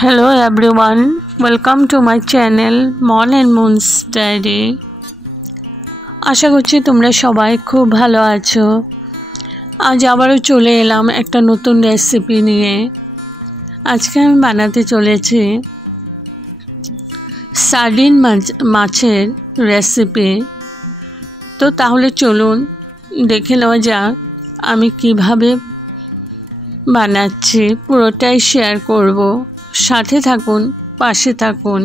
Hello everyone, welcome to my channel Mon and Moon's Diary। আশা করছি তোমরা সবাই খুব ভালো আছো। আজ আবারও চলে এলাম একটা নতুন রেসিপি নিয়ে। আজকে আমি বানাতে চলেছি সার্ডিন মাছের রেসিপি। তো তাহলে চলুন দেখে নেওয়া যাক আমি কিভাবে বানাচ্ছি। পুরোটাই শেয়ার করব, সাথে থাকুন, পাশে থাকুন।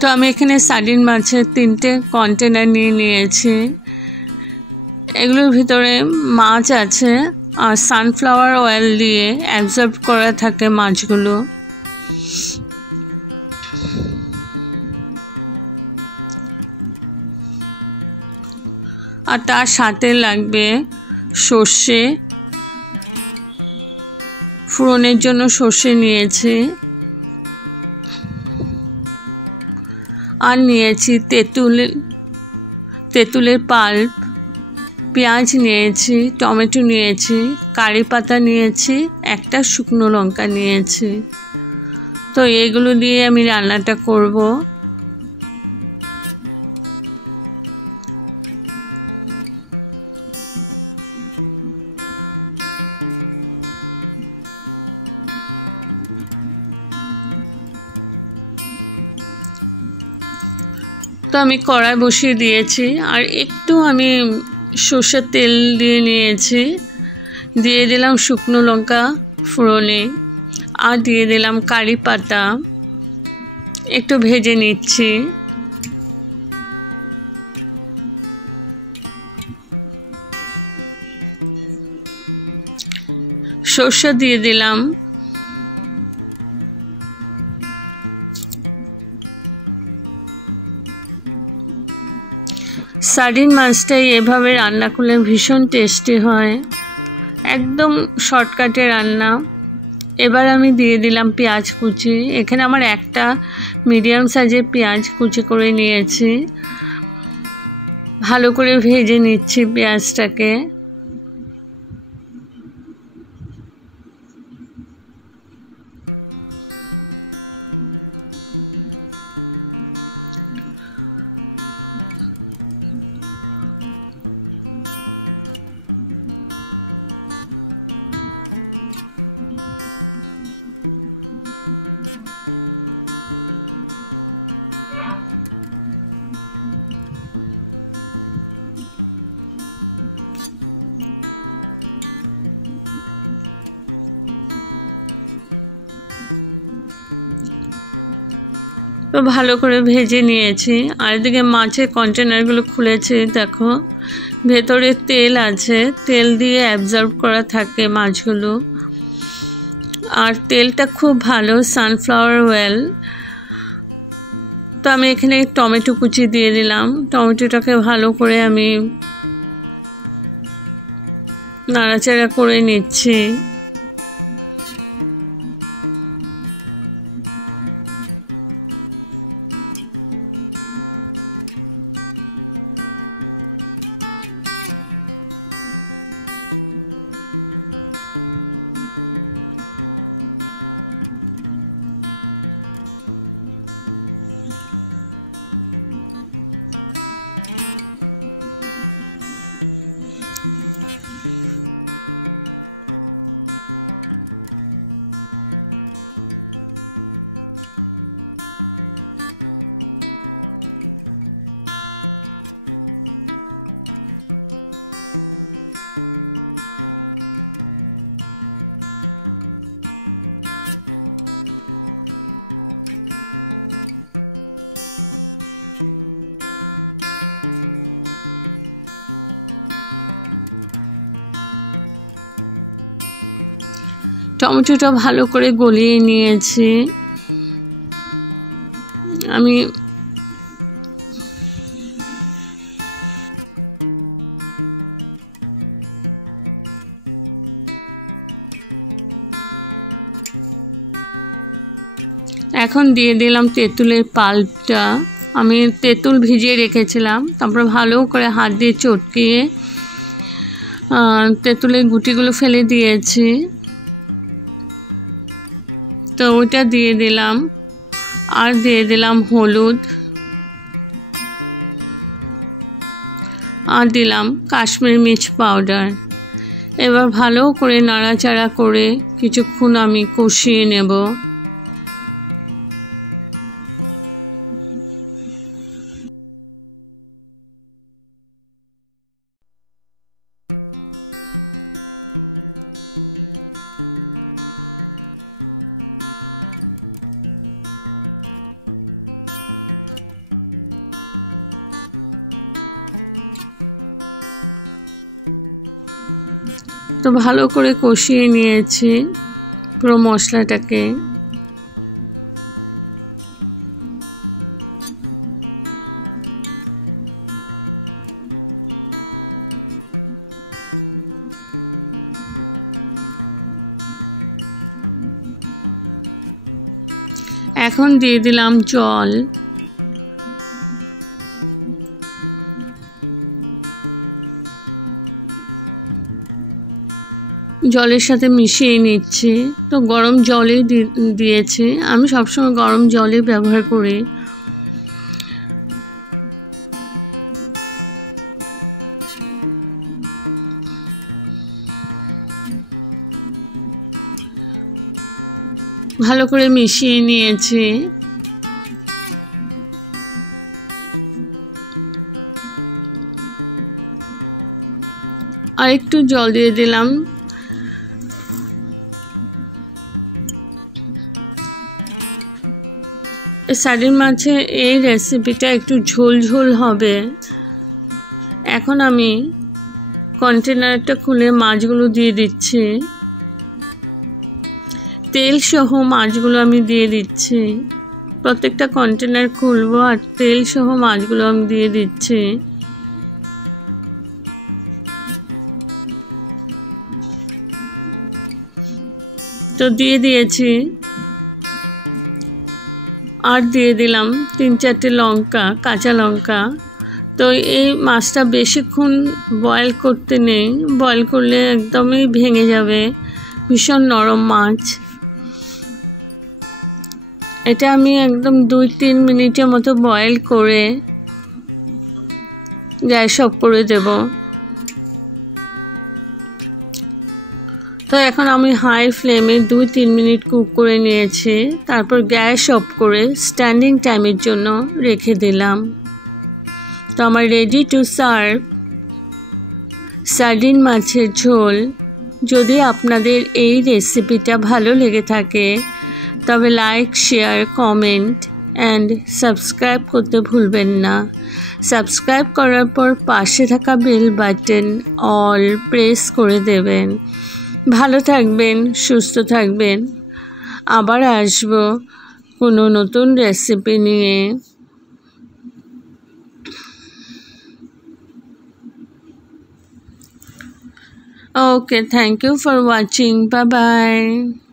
তো আমি এখানে সার্ডিন মাছের 3টে কন্টেনার নিয়েছি। এগুলোর ভিতরে মাছ আছে আর সানফ্লাওয়ার অয়েল দিয়ে অ্যাবজর্ব করা থাকে মাছগুলো। আর তার সাথে লাগবে সর্ষে, ফোড়নের জন্য সর্ষে নিয়েছি, আর নিয়েছি তেঁতুলের পাল্প, পেঁয়াজ নিয়েছি, টমেটো নিয়েছি, কারি পাতা নিয়েছি, একটা শুকনো লঙ্কা নিয়েছি। তো এগুলো দিয়ে আমি রান্নাটা করব। তো আমি কড়াই বসিয়ে দিয়েছি আর একটু আমি সর্ষের তেল দিয়ে নিয়েছি। দিয়ে দিলাম শুকনো লঙ্কা ফোড়নে আর দিয়ে দিলাম কারি পাতা। একটু ভেজে নিচ্ছি। সর্ষে দিয়ে দিলাম। সার্ডিন মাছটাই এভাবে রান্না করলে ভীষণ টেস্টি হয়, একদম শর্টকাটে রান্না। এবার আমি দিয়ে দিলাম পেঁয়াজ কুচি। এখানে আমার একটা মিডিয়াম সাইজের পেঁয়াজ কুচি করে নিয়েছি। ভালো করে ভেজে নিচ্ছি পেঁয়াজটাকে। তো ভালো করে ভেজে নিয়েছি। আর এদিকে মাছের কন্টেনারগুলো খুলেছি, দেখো ভেতরে তেল আছে, তেল দিয়ে অ্যাবজর্ব করা থাকে মাছগুলো। আর তেলটা খুব ভালো, সানফ্লাওয়ার অয়েল। তো আমি এখানে টমেটো কুচি দিয়ে দিলাম। টমেটোটাকে ভালো করে আমি নাড়াচাড়া করে নিচ্ছি। টমেটোটা ভালো করে গলিয়ে নিয়েছি আমি। এখন দিয়ে দিলাম তেঁতুলের পাল্পটা। আমি তেঁতুল ভিজিয়ে রেখেছিলাম, তারপর ভালো করে হাত দিয়ে চটকিয়ে তেঁতুলের গুটিগুলো ফেলে দিয়েছি, তো ওটা দিয়ে দিলাম। আর দিয়ে দিলাম হলুদ, আর দিলাম কাশ্মীরি মির্চ পাউডার। এবার ভালো করে নাড়াচাড়া করে কিছুক্ষণ আমি কষিয়ে নেব। তো ভালো করে কষিয়ে নিয়েছি পুরো মশলাটাকে। এখন দিয়ে দিলাম জল। জলের সাথে মিশিয়ে নিচ্ছি। তো গরম জলে দিয়েছি, আমি সবসময় গরম জলে ব্যবহার করি। ভালো করে মিশিয়ে নিয়েছি। আর একটু জল দিয়ে দিলাম। সার্ডিন মাছের এই রেসিপিটা একটু ঝোল ঝোল হবে। এখন আমি কন্টেনারটা খুলে মাছগুলো দিয়ে দিচ্ছি। তেল সহ মাছগুলো আমি দিয়ে দিচ্ছি। প্রত্যেকটা কন্টেনার খুলবো আর তেল সহ মাছগুলো আমি দিয়ে দিচ্ছি। তো দিয়ে দিয়েছি। আর দিয়ে দিলাম 3-4টে লঙ্কা, কাঁচা লঙ্কা। তো এই মাছটা বেশিক্ষণ বয়েল করতে নেই, বয়েল করলে একদমই ভেঙে যাবে, ভীষণ নরম মাছ। এটা আমি একদম 2-3 মিনিটের মতো বয়েল করে গ্যাস অফ করে দেব। তো এখন আমি হাই ফ্লেমে 2-3 মিনিট কুক করে নিয়েছি। তারপর গ্যাস অফ করে স্ট্যান্ডিং টাইমের জন্য রেখে দিলাম। তো আমার রেডি টু সার্ভ সার্ডিন মাছের ঝোল। যদি আপনাদের এই রেসিপিটা ভালো লেগে থাকে তবে like, share, comment and subscribe করতে ভুলবেন না। সাবস্ক্রাইব করার পর পাশে থাকা বেল বাটন অল প্রেস করে দেবেন। ভালো থাকবেন, সুস্থ থাকবেন। আবার আসবো কোনো নতুন রেসিপি নিয়ে। Okay, thank you for watching. Bye bye.